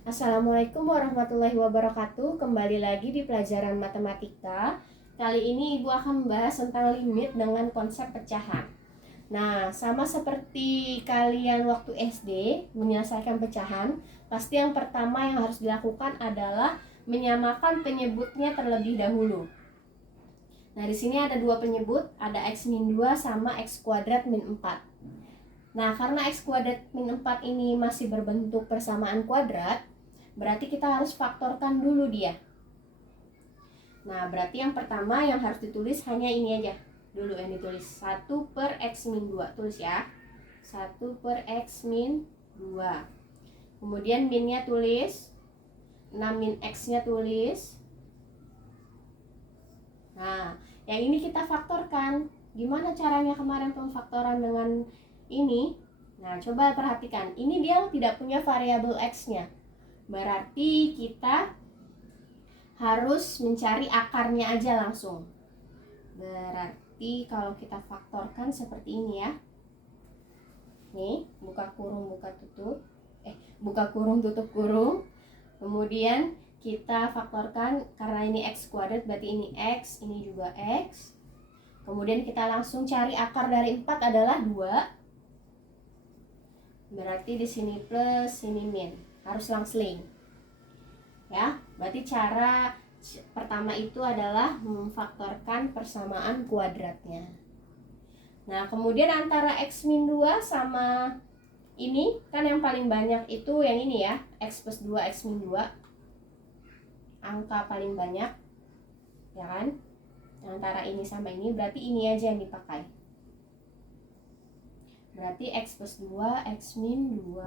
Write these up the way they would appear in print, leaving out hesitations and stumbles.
Assalamualaikum warahmatullahi wabarakatuh. Kembali lagi di pelajaran matematika. Kali ini Ibu akan membahas tentang limit dengan konsep pecahan. Nah, sama seperti kalian waktu SD menyelesaikan pecahan, pasti yang pertama yang harus dilakukan adalah menyamakan penyebutnya terlebih dahulu. Nah, di sini ada dua penyebut, ada x min 2 sama x kuadrat min 4. Nah, karena x kuadrat min 4 ini masih berbentuk persamaan kuadrat, berarti kita harus faktorkan dulu dia. Nah, berarti yang pertama yang harus ditulis hanya ini aja dulu yang ditulis, 1 per x min 2. Tulis ya, 1 per x min 2. Kemudian minnya tulis, 6 min x nya tulis. Nah, yang ini kita faktorkan. Gimana caranya kemarin pemfaktoran dengan ini? Nah, coba perhatikan. Ini dia tidak punya variabel x-nya. Berarti kita harus mencari akarnya aja langsung. Berarti kalau kita faktorkan seperti ini ya. Nih, buka kurung, buka tutup. Buka kurung, tutup kurung. Kemudian kita faktorkan, karena ini x kuadrat berarti ini x, ini juga x. Kemudian kita langsung cari akar dari 4 adalah 2. Berarti di sini plus, sini min. Harus langsling. Ya, berarti cara pertama itu adalah memfaktorkan persamaan kuadratnya. Nah, kemudian antara x min 2 sama ini, kan yang paling banyak itu yang ini ya, x plus 2, x min 2. Angka paling banyak, ya kan? Antara ini sama ini, berarti ini aja yang dipakai. Berarti x plus 2, x min 2.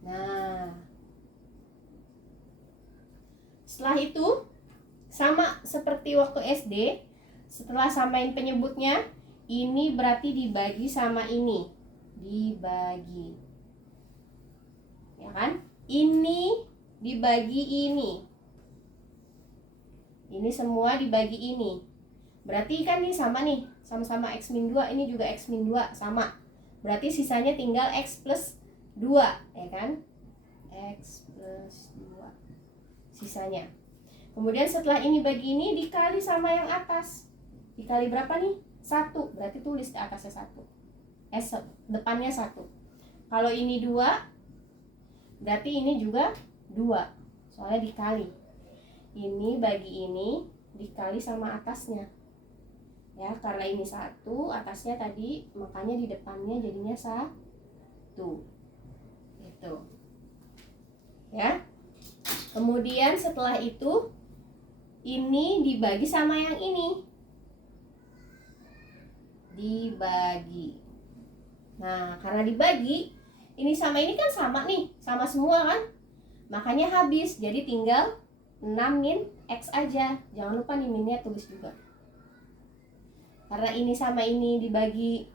Nah, setelah itu sama seperti waktu SD, setelah samain penyebutnya, ini berarti dibagi sama ini, dibagi, ya kan? Ini dibagi ini semua dibagi ini. Berarti kan ini sama nih, sama-sama x min 2, ini juga x min 2 sama. Berarti sisanya tinggal x plus 2, ya kan? X plus 2 sisanya. Kemudian setelah ini bagi ini dikali sama yang atas. Dikali berapa nih? 1. Berarti tulis di atasnya 1. Depannya 1. Kalau ini 2, berarti ini juga 2. Soalnya dikali. Ini bagi ini dikali sama atasnya. Ya, karena ini 1, atasnya tadi, makanya di depannya jadinya 1. Gitu. Ya. Kemudian setelah itu ini dibagi sama yang ini. Dibagi. Nah, karena dibagi, ini sama ini kan sama nih, sama semua kan? Makanya habis, jadi tinggal 6 min x aja. Jangan lupa nih minnya tulis juga. Karena ini sama ini dibagi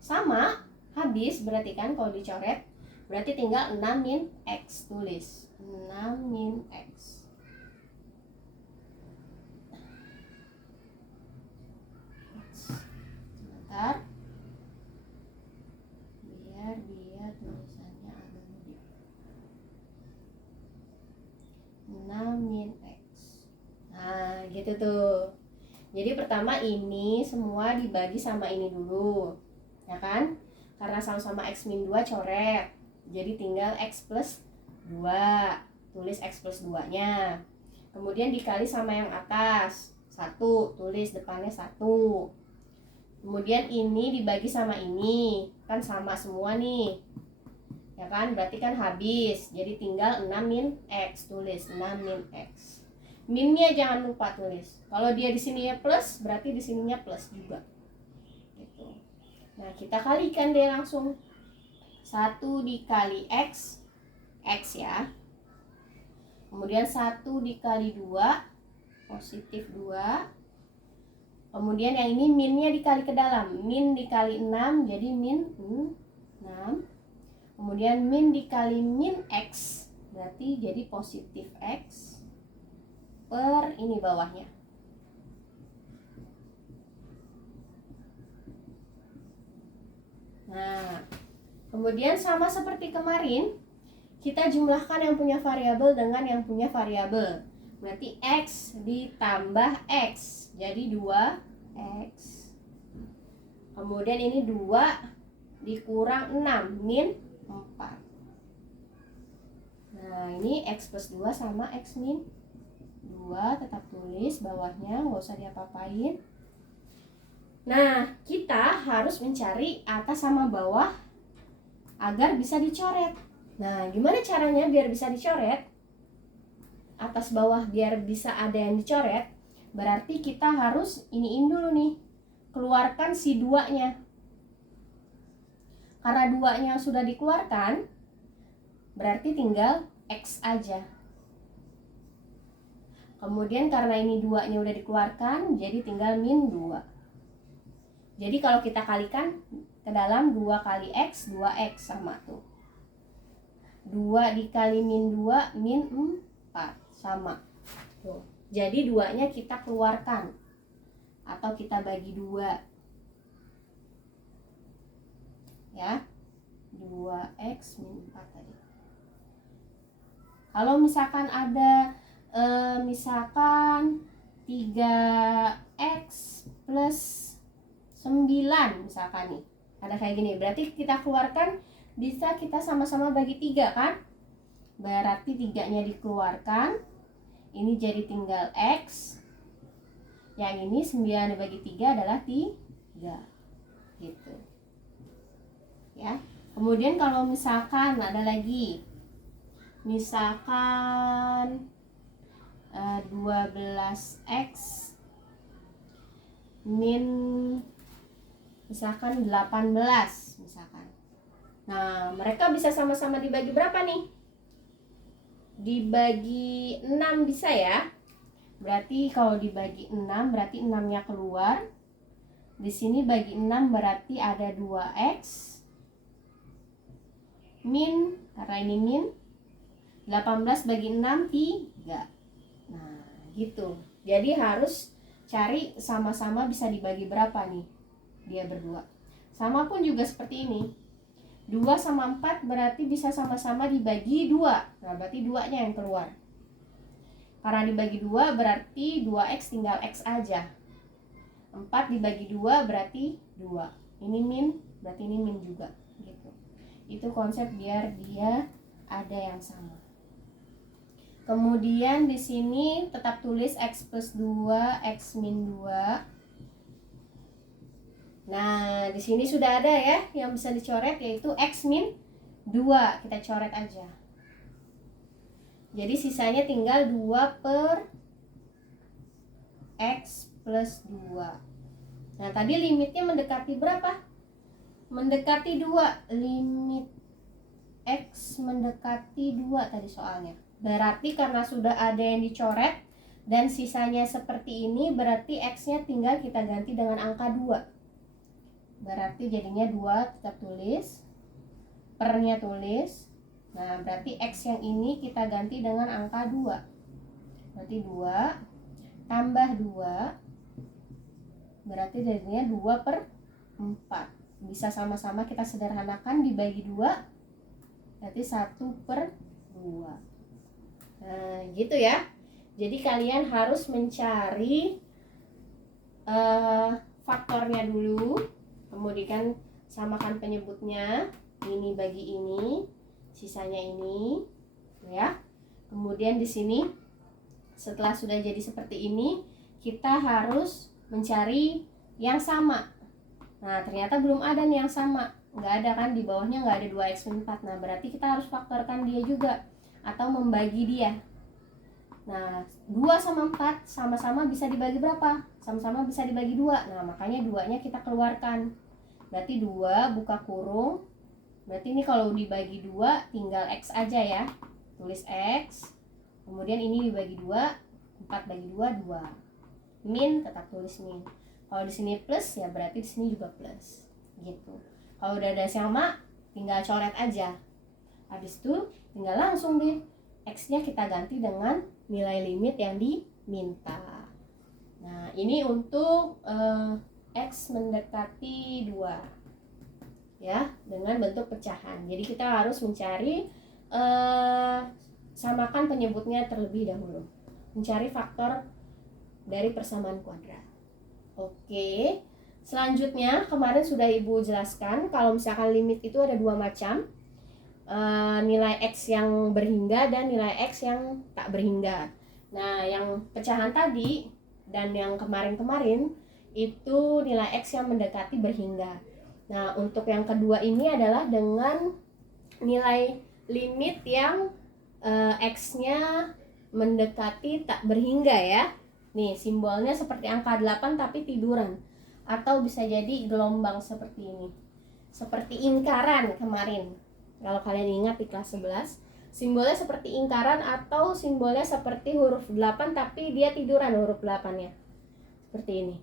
sama, habis berarti kan kalau dicoret, berarti tinggal 6 min x, tulis 6 min x. Sebentar, biar dia tulisannya agak gede. 6 min x. Nah, gitu tuh. Jadi pertama ini semua dibagi sama ini dulu, ya kan? Karena sama-sama x min 2 coret, jadi tinggal x plus 2. Tulis x plus 2 nya. Kemudian dikali sama yang atas 1, tulis depannya 1. Kemudian ini dibagi sama ini, kan sama semua nih, ya kan? Berarti kan habis, jadi tinggal 6 min x, tulis 6 min x. Minnya jangan lupa tulis. Kalau dia di sininya plus, berarti di sininya plus juga. Gitu. Nah, kita kalikan deh langsung. 1 dikali x, x ya. Kemudian 1 dikali 2, positif 2. Kemudian yang ini minnya dikali ke dalam. Min dikali 6, jadi min 6. Kemudian min dikali min x, berarti jadi positif x. Per ini bawahnya. Nah, Kemudian sama seperti kemarin, kita jumlahkan yang punya variabel dengan yang punya variabel. Berarti X ditambah X, jadi 2X. Kemudian ini 2 dikurang 6, min 4. Nah, ini X plus 2 sama X min 2, tetap tulis bawahnya, nggak usah diapa-apain. Nah, kita harus mencari atas sama bawah agar bisa dicoret. Nah, gimana caranya biar bisa dicoret? Atas bawah biar bisa ada yang dicoret, berarti kita harus iniin dulu nih, keluarkan si 2-nya. Karena 2-nya sudah dikeluarkan, berarti tinggal X aja. Kemudian karena ini 2-nya udah dikeluarkan, jadi tinggal min 2. Jadi kalau kita kalikan ke dalam 2 kali X, 2X sama tuh. 2 dikali min 2, min 4 sama tuh. Jadi 2-nya kita keluarkan atau kita bagi 2 ya, 2X min 4 tadi. Kalau misalkan ada misalkan 3X plus 9 misalkan nih, ada kayak gini, berarti kita keluarkan bisa kita sama-sama bagi 3 kan, berarti 3-nya dikeluarkan, ini jadi tinggal X, yang ini 9 dibagi 3 adalah 3 gitu ya. Kemudian kalau misalkan ada lagi, misalkan 12X min misalkan 18 misalkan. Nah, mereka bisa sama-sama dibagi berapa nih? Dibagi 6 bisa ya. Berarti kalau dibagi 6 berarti 6-nya keluar. Di sini bagi 6 berarti ada 2X min, karena ini min, 18 bagi 6 3. Nah, gitu. Jadi harus cari sama-sama bisa dibagi berapa nih dia berdua. Sama pun juga seperti ini, 2 sama 4 berarti bisa sama-sama dibagi 2. Nah, berarti 2-nya yang keluar. Karena dibagi 2 berarti 2X tinggal X aja. 4 dibagi 2 berarti 2. Ini min, berarti ini min juga gitu. Itu konsep biar dia ada yang sama. Kemudian di sini tetap tulis X plus 2, X min 2. Nah, di sini sudah ada ya yang bisa dicoret, yaitu X min 2. Kita coret aja. Jadi sisanya tinggal 2 per X plus 2. Nah, tadi limitnya mendekati berapa? Mendekati 2. Limit X mendekati 2 tadi soalnya. Berarti karena sudah ada yang dicoret dan sisanya seperti ini, berarti X-nya tinggal kita ganti dengan angka 2. Berarti jadinya 2 tetap tulis, pernya tulis. Nah, berarti X yang ini kita ganti dengan angka 2. Berarti 2 tambah 2, berarti jadinya 2 per 4. Bisa sama-sama kita sederhanakan, dibagi 2, berarti 1 per 2. Nah, gitu ya. Jadi kalian harus mencari faktornya dulu. Kemudian samakan penyebutnya, ini bagi ini, sisanya ini, ya. Kemudian di sini setelah sudah jadi seperti ini, kita harus mencari yang sama. Nah, ternyata belum ada nih yang sama, nggak ada kan, di bawahnya nggak ada 2X min 4. Nah, berarti kita harus faktorkan dia juga atau membagi dia. Nah, 2 sama 4 sama-sama bisa dibagi berapa? Sama-sama bisa dibagi 2. Nah, makanya 2-nya kita keluarkan. Berarti 2 buka kurung. Berarti ini kalau dibagi 2 tinggal X aja ya. Tulis X. Kemudian ini dibagi 2, 4 bagi 2, 2. Min tetap tulis min. Kalau di sini plus ya berarti di sini juga plus. Gitu. Kalau udah ada sama, tinggal coret aja. Habis itu tinggal langsung deh X-nya kita ganti dengan nilai limit yang diminta. Nah, ini untuk X mendekati 2. ya, dengan bentuk pecahan. Jadi kita harus mencari samakan penyebutnya terlebih dahulu. Mencari faktor dari persamaan kuadrat. Oke. Selanjutnya kemarin sudah Ibu jelaskan kalau misalkan limit itu ada dua macam. Nilai X yang berhingga dan nilai X yang tak berhingga. Nah, yang pecahan tadi dan yang kemarin-kemarin itu nilai X yang mendekati berhingga. Nah, untuk yang kedua ini adalah dengan nilai limit yang X-nya mendekati tak berhingga ya. Nih, simbolnya seperti angka 8 tapi tiduran. Atau bisa jadi gelombang seperti ini. Seperti ingkaran kemarin. Kalau kalian ingat di kelas 11, simbolnya seperti ingkaran atau simbolnya seperti huruf 8 tapi dia tiduran huruf 8-nya. Seperti ini.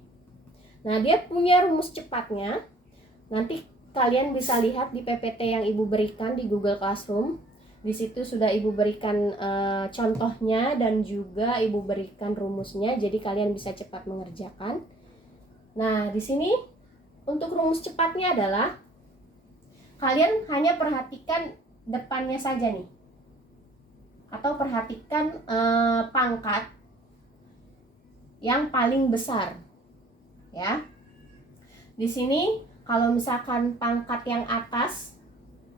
Nah, dia punya rumus cepatnya. Nanti kalian bisa lihat di PPT yang Ibu berikan di Google Classroom. Di situ sudah Ibu berikan contohnya dan juga Ibu berikan rumusnya, jadi kalian bisa cepat mengerjakan. Nah, di sini untuk rumus cepatnya adalah kalian hanya perhatikan depannya saja nih. Atau perhatikan pangkat yang paling besar. Ya. Di sini kalau misalkan pangkat yang atas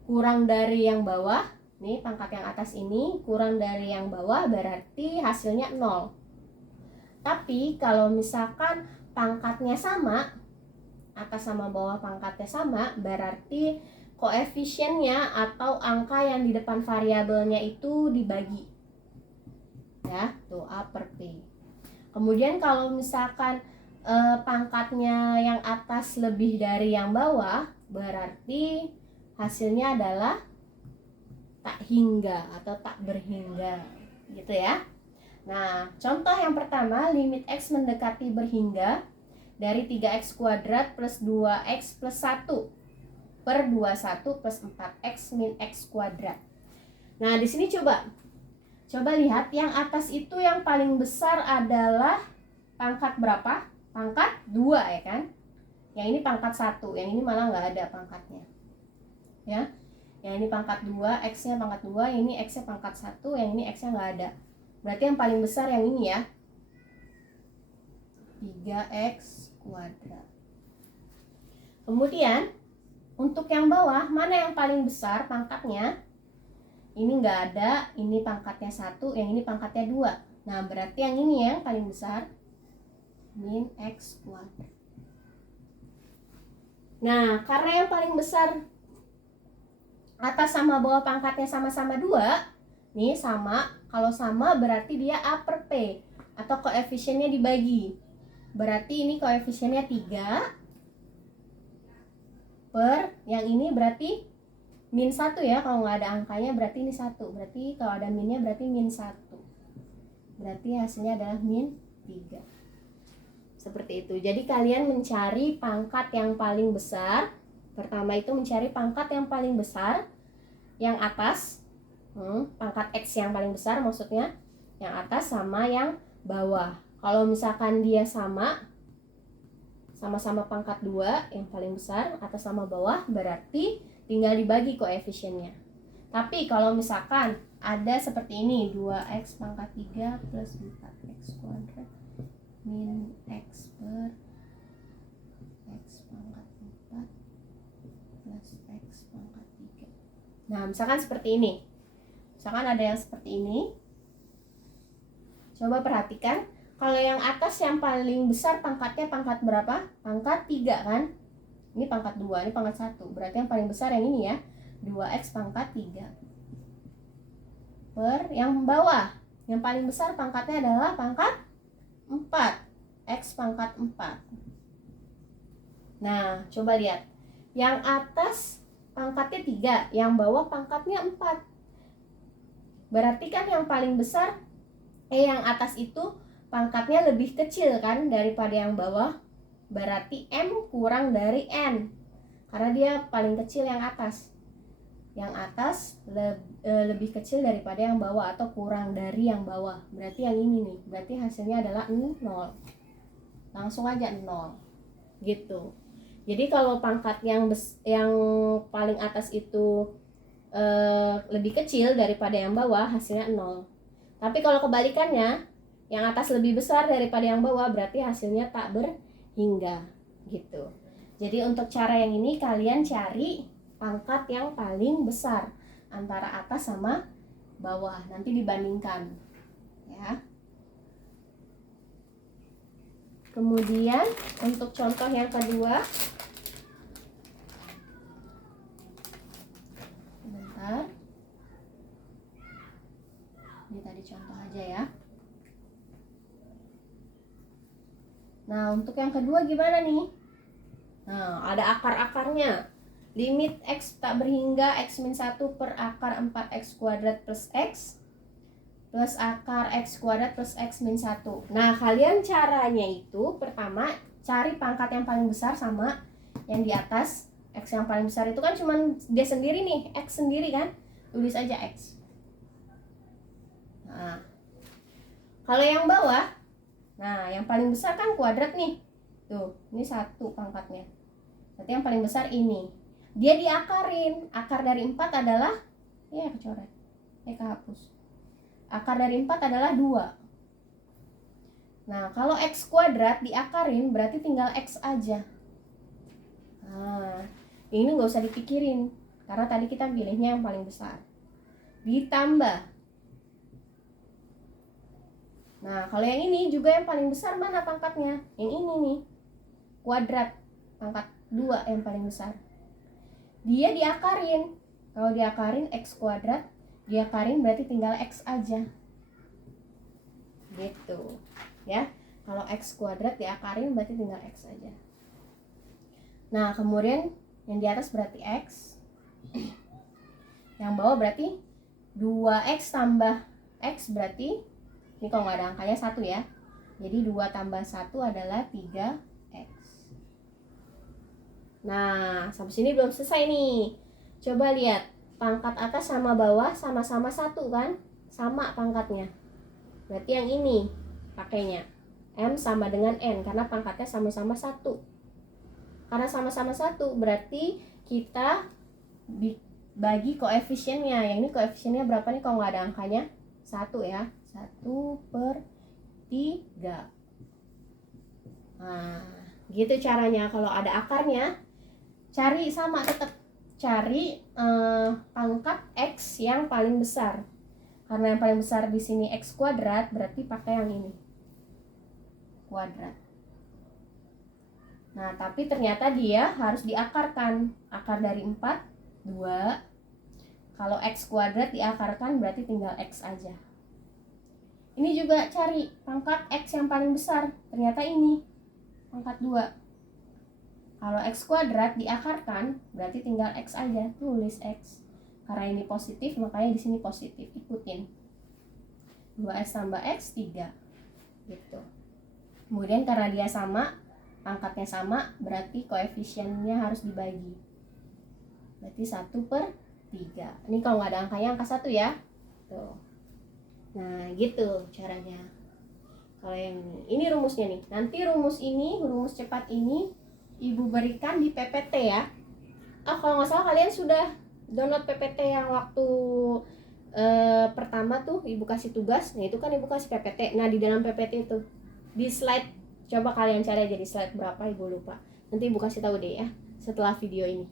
kurang dari yang bawah, nih pangkat yang atas ini kurang dari yang bawah berarti hasilnya 0. Tapi kalau misalkan pangkatnya sama, atas sama bawah pangkatnya sama, berarti koefisiennya atau angka yang di depan variabelnya itu dibagi. Ya, tuh A per P. Kemudian kalau misalkan pangkatnya yang atas lebih dari yang bawah, berarti hasilnya adalah tak hingga atau tak berhingga, gitu ya. Nah, contoh yang pertama, limit X mendekati berhingga dari 3X kuadrat plus 2X plus 1 per 21 plus 4X min X kuadrat. Nah, di sini coba lihat yang atas itu yang paling besar adalah pangkat berapa? Pangkat 2 ya kan? Yang ini pangkat 1, yang ini malah nggak ada pangkatnya. Ya. Yang ini pangkat 2, X-nya pangkat 2, yang ini X-nya pangkat 1, yang ini X-nya nggak ada. Berarti yang paling besar yang ini ya. 3X kuadrat. Kemudian untuk yang bawah, mana yang paling besar pangkatnya? Ini nggak ada, ini pangkatnya 1, yang ini pangkatnya 2. Nah, berarti yang ini yang paling besar, min X kuadrat. Nah, karena yang paling besar atas sama bawah pangkatnya sama-sama 2, nih sama, kalau sama berarti dia A per P, atau koefisiennya dibagi. Berarti ini koefisiennya 3 per, yang ini berarti min 1 ya, kalau nggak ada angkanya berarti ini 1. Berarti kalau ada minnya berarti min 1. Berarti hasilnya adalah min 3. Seperti itu. Jadi kalian mencari pangkat yang paling besar. Pertama itu mencari pangkat yang paling besar, yang atas, pangkat X yang paling besar maksudnya, yang atas sama yang bawah. Kalau misalkan dia sama-sama pangkat 2 yang paling besar, atas sama bawah, berarti tinggal dibagi koefisiennya. Tapi kalau misalkan ada seperti ini, 2X pangkat 3 plus 4X kuadrat min X per X pangkat 4 plus X pangkat 3. Nah, misalkan seperti ini. Misalkan ada yang seperti ini. Coba perhatikan, kalau yang atas yang paling besar pangkatnya pangkat berapa? Pangkat 3 kan? Ini pangkat 2, ini pangkat 1. Berarti yang paling besar yang ini ya, 2X pangkat 3. Per yang bawah, yang paling besar pangkatnya adalah pangkat 4, X pangkat 4. Nah, coba lihat. Yang atas pangkatnya 3, yang bawah pangkatnya 4. Berarti kan yang paling besar, yang atas itu pangkatnya lebih kecil kan daripada yang bawah. Berarti M kurang dari N, karena dia paling kecil yang atas. Yang atas lebih kecil daripada yang bawah atau kurang dari yang bawah. Berarti yang ini nih, berarti hasilnya adalah 0. Langsung aja 0. Gitu. Jadi kalau pangkat yang paling atas itu lebih kecil daripada yang bawah, hasilnya 0. Tapi kalau kebalikannya, yang atas lebih besar daripada yang bawah, berarti hasilnya tak berhingga gitu. Jadi untuk cara yang ini kalian cari pangkat yang paling besar antara atas sama bawah, nanti dibandingkan ya. Kemudian untuk contoh yang kedua, bentar, ini tadi contoh aja ya. Nah untuk yang kedua gimana nih? Nah ada akar-akarnya. Limit x tak berhingga x min 1 per akar 4x kuadrat plus x plus akar x kuadrat plus x min 1. Nah kalian caranya itu pertama cari pangkat yang paling besar sama yang di atas. X yang paling besar itu kan cuman dia sendiri nih, x sendiri kan, tulis aja x. Nah kalau yang bawah, nah yang paling besar kan kuadrat nih, tuh ini 1 pangkatnya, berarti yang paling besar ini. Dia diakarin, akar dari 4 adalah, ya kecoret, kehapus. Akar dari 4 adalah 2. Nah kalau x kuadrat diakarin berarti tinggal x aja. Nah ini nggak usah dipikirin, karena tadi kita pilihnya yang paling besar. Ditambah. Nah kalau yang ini juga yang paling besar mana pangkatnya? Yang ini nih, kuadrat, pangkat 2 yang paling besar. Dia diakarin, kalau diakarin x kuadrat, diakarin berarti tinggal x aja gitu ya. Kalau x kuadrat diakarin berarti tinggal x aja. Nah kemudian yang di atas berarti x, yang bawah berarti 2x tambah x, berarti ini kalau nggak ada angkanya 1 ya, jadi 2 tambah 1 adalah 3x. Nah sampai sini belum selesai nih. Coba lihat, pangkat atas sama bawah sama-sama 1 kan, sama pangkatnya. Berarti yang ini pakainya M sama dengan N, karena pangkatnya sama-sama 1. Karena sama-sama 1 berarti kita bagi koefisiennya. Yang ini koefisiennya berapa nih kalau nggak ada angkanya? 1 ya, 1/3. Nah gitu caranya. Kalau ada akarnya, cari sama, tetap cari pangkat x yang paling besar. Karena yang paling besar di sini x kuadrat, berarti pakai yang ini, kuadrat. Nah tapi ternyata dia harus diakarkan. Akar dari 4, 2. Kalau x kuadrat diakarkan berarti tinggal x aja. Ini juga cari pangkat x yang paling besar. Ternyata ini pangkat 2. Kalau x kuadrat diakarkan berarti tinggal x aja, tulis x. Karena ini positif makanya di sini positif, ikutin. 2x tambah x 3 gitu. Kemudian karena dia sama, pangkatnya sama, berarti koefisiennya harus dibagi. Berarti 1/3. Ini kalau nggak ada angkanya, angka 1 ya. Tuh. Nah gitu caranya. Kalau yang ini rumusnya nih. Nanti rumus ini, rumus cepat ini Ibu berikan di PPT ya. Kalau nggak salah kalian sudah download PPT yang waktu pertama tuh Ibu kasih tugas. Nah itu kan Ibu kasih PPT. Nah di dalam PPT itu, di slide, coba kalian cari aja di slide berapa, Ibu lupa. Nanti Ibu kasih tahu deh ya setelah video ini.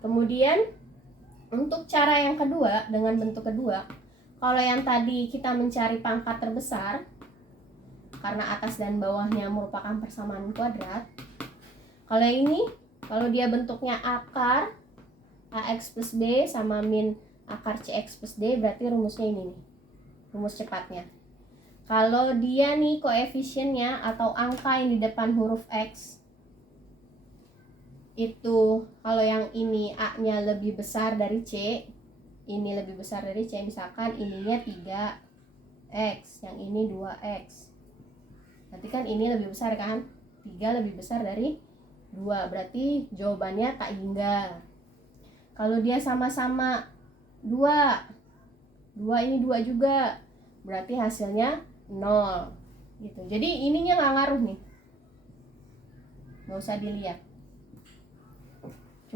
Kemudian untuk cara yang kedua, dengan bentuk kedua, kalau yang tadi kita mencari pangkat terbesar karena atas dan bawahnya merupakan persamaan kuadrat. Kalau yang ini, kalau dia bentuknya akar AX plus B sama min akar CX plus D, berarti rumusnya ini nih, rumus cepatnya. Kalau dia nih koefisiennya atau angka yang di depan huruf X itu, kalau yang ini A-nya lebih besar dari C, ini lebih besar dari C, misalkan ininya 3X, yang ini 2X, berarti kan ini lebih besar kan, 3 lebih besar dari 2, berarti jawabannya tak hingga. Kalau dia sama-sama 2 ini 2 juga, berarti hasilnya 0 gitu. Jadi ininya nggak ngaruh nih, nggak usah dilihat.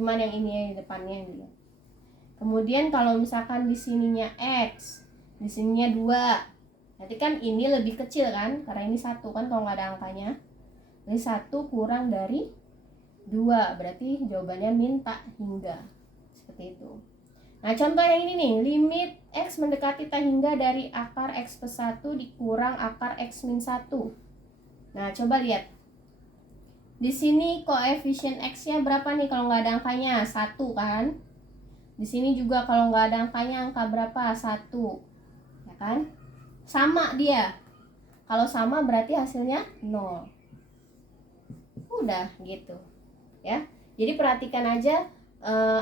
cuman yang ini yang di depannya yang dilihat. Kemudian kalau misalkan di sininya X, di sininya 2, berarti kan ini lebih kecil kan, karena ini 1 kan kalau nggak ada angkanya. Jadi 1 kurang dari 2, berarti jawabannya min tak hingga. Seperti itu. Nah contoh yang ini nih, limit X mendekati tak hingga dari akar X plus 1 dikurang akar X min 1. Nah coba lihat. Di sini koefisien X-nya berapa nih kalau nggak ada angkanya? 1 kan? Di sini juga kalau nggak ada angkanya angka berapa? 1. Ya kan? Sama dia. Kalau sama berarti hasilnya 0. Udah gitu. Ya. Jadi perhatikan aja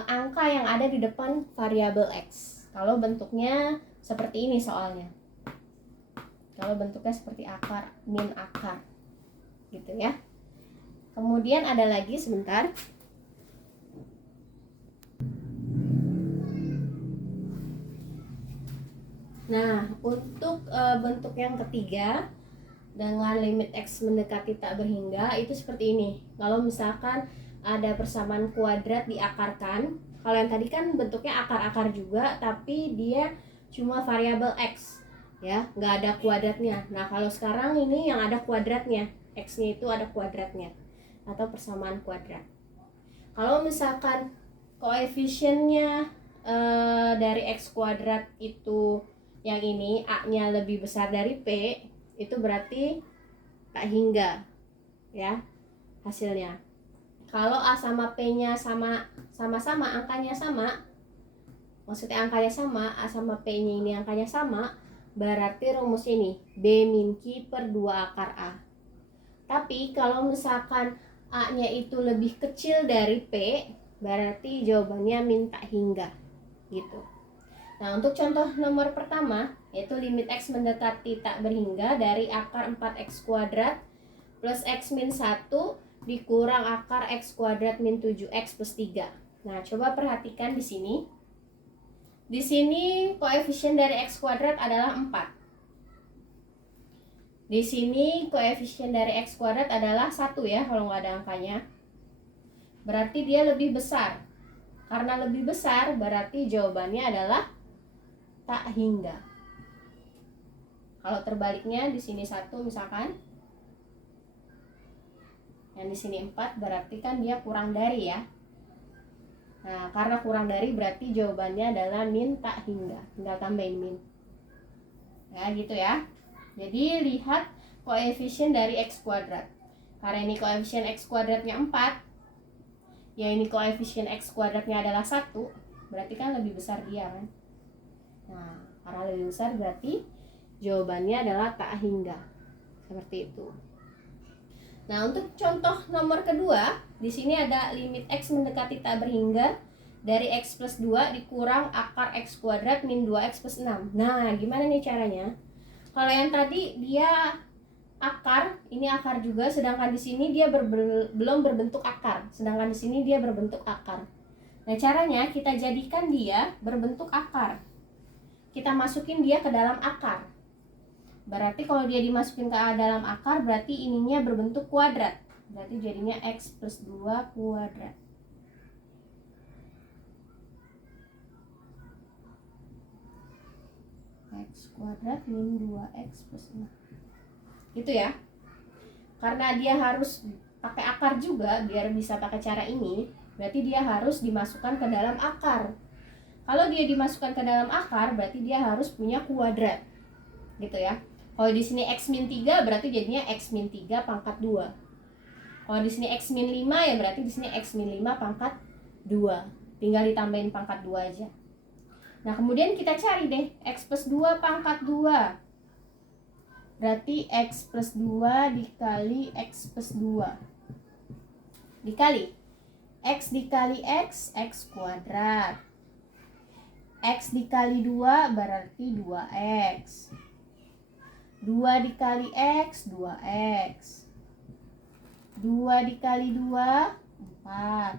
angka yang ada di depan variabel X. Kalau bentuknya seperti ini soalnya. Kalau bentuknya seperti akar, min akar. Gitu ya. Kemudian ada lagi sebentar. Nah, untuk bentuk yang ketiga dengan limit X mendekati tak berhingga itu seperti ini. Kalau misalkan ada persamaan kuadrat diakarkan, kalau yang tadi kan bentuknya akar-akar juga, tapi dia cuma variabel X, ya, nggak ada kuadratnya. Nah, kalau sekarang ini yang ada kuadratnya, X-nya itu ada kuadratnya, atau persamaan kuadrat. Kalau misalkan koefisiennya dari X kuadrat itu yang ini A-nya lebih besar dari P, itu berarti tak hingga ya hasilnya. Kalau A sama P-nya sama-sama angkanya sama, maksudnya angkanya sama, A sama P-nya ini angkanya sama, berarti rumus ini B min Q per 2 akar A. Tapi kalau misalkan A-nya itu lebih kecil dari P, berarti jawabannya min tak hingga gitu. Nah, untuk contoh nomor pertama, yaitu limit X mendekati tak berhingga dari akar 4X kuadrat plus X min 1 dikurang akar X kuadrat min 7X plus 3. Nah, coba perhatikan di sini. Di sini koefisien dari X kuadrat adalah 4. Di sini koefisien dari X kuadrat adalah 1 ya, kalau nggak ada angkanya. Berarti dia lebih besar. Karena lebih besar, berarti jawabannya adalah tak hingga. Kalau terbaliknya di sini 1 misalkan, yang di sini 4, berarti kan dia kurang dari ya. Nah, karena kurang dari berarti jawabannya adalah min tak hingga. Tinggal tambahin min. Ya, gitu ya. Jadi lihat koefisien dari X kuadrat. Karena ini koefisien X kuadratnya 4, ya ini koefisien X kuadratnya adalah 1, berarti kan lebih besar dia kan. Nah, karena lebih besar berarti jawabannya adalah tak hingga. Seperti itu. Nah, untuk contoh nomor kedua, di sini ada limit X mendekati tak berhingga dari X plus 2 dikurang akar X kuadrat min 2X plus 6. Nah, gimana nih caranya? Kalau yang tadi dia akar, ini akar juga, sedangkan di sini dia belum berbentuk akar, sedangkan di sini dia berbentuk akar. Nah, caranya kita jadikan dia berbentuk akar. Kita masukin dia ke dalam akar. Berarti kalau dia dimasukin ke dalam akar, berarti ininya berbentuk kuadrat. Berarti jadinya X plus 2 kuadrat. X kuadrat min 2X plus 6. Gitu ya. Karena dia harus pakai akar juga, biar bisa pakai cara ini, berarti dia harus dimasukkan ke dalam akar. Kalau dia dimasukkan ke dalam akar, berarti dia harus punya kuadrat. Gitu ya. Kalau di sini X min 3, berarti jadinya X min 3 pangkat 2. Kalau di sini X min 5, ya berarti di sini X min 5 pangkat 2. Tinggal ditambahin pangkat 2 aja. Nah, kemudian kita cari deh X plus 2 pangkat 2. Berarti X plus 2 dikali X plus 2. Dikali X dikali X, X kuadrat. X dikali 2 berarti 2X. 2 dikali X, 2X. 2 dikali 2, 4.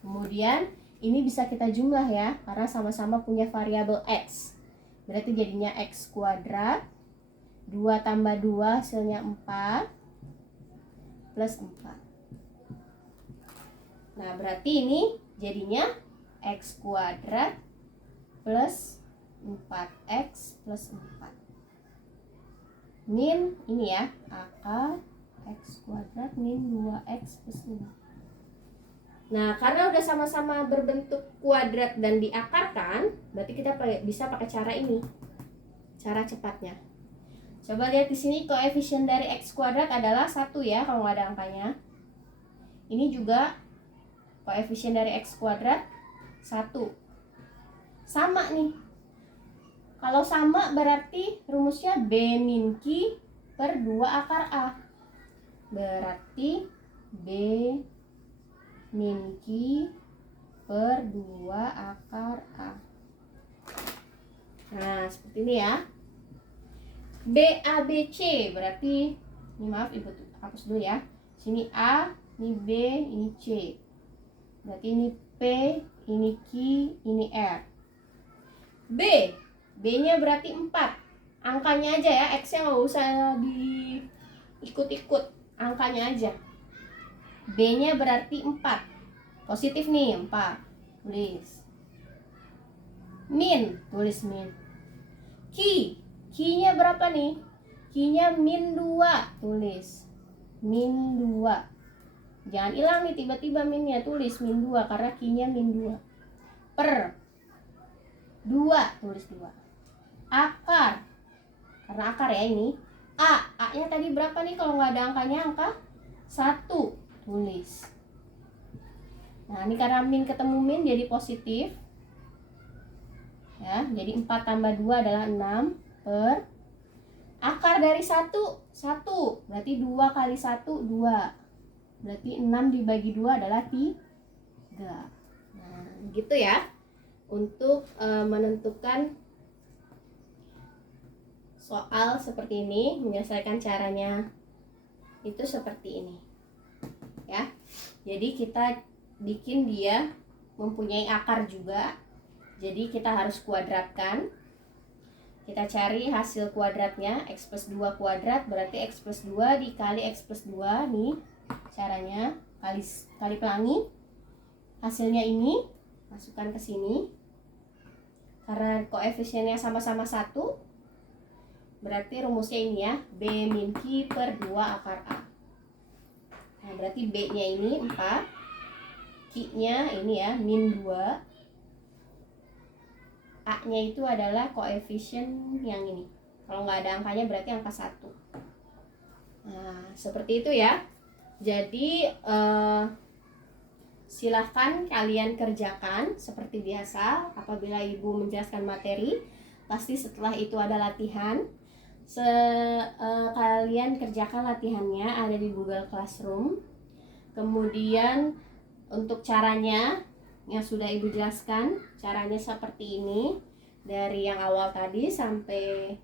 Kemudian ini bisa kita jumlah ya, karena sama-sama punya variabel X. Berarti jadinya X kuadrat. 2 tambah 2 hasilnya 4 plus 4. Nah, berarti ini Jadinya X kuadrat plus 4X plus 4. Min ini ya, akar X kuadrat min 2X plus 5. Nah, karena udah sama-sama berbentuk kuadrat dan diakarkan, berarti kita bisa pakai cara ini. Cara cepatnya. Coba lihat di sini, koefisien dari X kuadrat adalah 1 ya, kalau nggak ada angkanya. Ini juga koefisien dari X kuadrat 1. Sama nih. Kalau sama berarti rumusnya B min Q per 2 akar A. Berarti B min Q per 2 akar A. Nah, seperti ini ya. BABC berarti, ini maaf Ibu hapus dulu ya. Sini A, ini B, ini C. Berarti ini P, ini Q, ini R. B-nya berarti 4. Angkanya aja ya, X-nya nggak usah diikut-ikut, angkanya aja. B-nya berarti 4. Positif nih, 4. Tulis. Min, tulis min. Q-nya berapa nih? Q-nya min 2, tulis. Min 2. Jangan hilang nih tiba-tiba minnya, tulis min 2 karena Q-nya min 2. Per 2, tulis 2. Akar, karena akar ya ini. A-nya tadi berapa nih kalau nggak ada angkanya? Angka 1, tulis. Nah, ini karena min ketemu min jadi positif. Ya, jadi 4 tambah 2 adalah 6 per akar dari 1, 1. Berarti 2 kali 1, 2. Berarti 6 dibagi 2 adalah 3. Nah, gitu ya. Untuk menentukan soal seperti ini, menyelesaikan caranya itu seperti ini. Ya. Jadi kita bikin dia mempunyai akar juga. Jadi kita harus kuadratkan. Kita cari hasil kuadratnya, X plus 2 kuadrat berarti X plus 2 dikali X plus 2. Nih caranya, kali pelangi. Hasilnya ini masukkan ke sini. Karena koefisiennya sama-sama 1, berarti rumusnya ini ya, B min Q per 2 akar A. Nah, berarti B-nya ini 4, Q-nya ini ya, min 2. A-nya itu adalah koefisien yang ini. Kalau nggak ada angkanya berarti angka 1. Nah, seperti itu ya. Jadi silahkan kalian kerjakan seperti biasa. Apabila Ibu menjelaskan materi, pasti setelah itu ada latihan. Kalian kerjakan latihannya, ada di Google Classroom. Kemudian untuk caranya yang sudah Ibu jelaskan, caranya seperti ini dari yang awal tadi sampai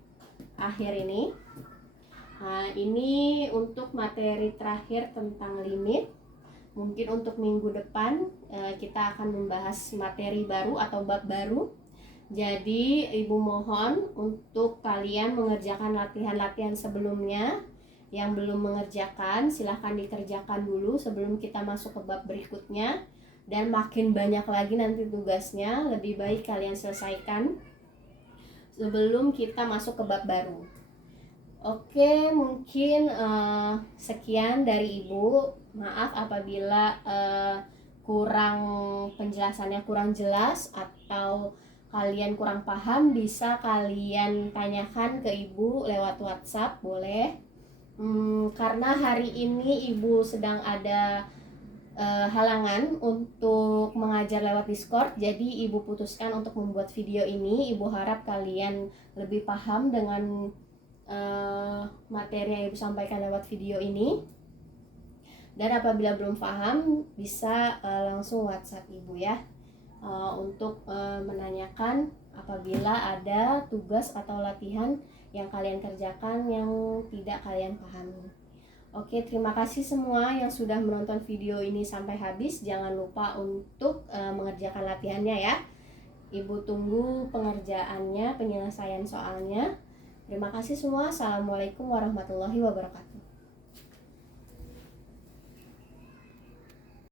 akhir ini. Nah, ini untuk materi terakhir tentang limit. Mungkin untuk minggu depan kita akan membahas materi baru atau bab baru. Jadi Ibu mohon untuk kalian mengerjakan latihan-latihan sebelumnya. Yang belum mengerjakan silahkan dikerjakan dulu sebelum kita masuk ke bab berikutnya. Dan makin banyak lagi nanti tugasnya, lebih baik kalian selesaikan sebelum kita masuk ke bab baru. Oke, mungkin sekian dari Ibu. Maaf apabila kurang penjelasannya kurang jelas atau kalian kurang paham, bisa kalian tanyakan ke Ibu lewat WhatsApp, boleh. Karena hari ini Ibu sedang ada halangan untuk mengajar lewat Discord, jadi Ibu putuskan untuk membuat video ini. Ibu harap kalian lebih paham dengan materi yang Ibu sampaikan lewat video ini. Dan apabila belum paham, bisa langsung WhatsApp Ibu ya, untuk menanyakan apabila ada tugas atau latihan yang kalian kerjakan yang tidak kalian pahami. Oke, terima kasih semua yang sudah menonton video ini sampai habis. Jangan lupa untuk mengerjakan latihannya ya. Ibu tunggu pengerjaannya, penyelesaian soalnya. Terima kasih semua. Assalamualaikum warahmatullahi wabarakatuh.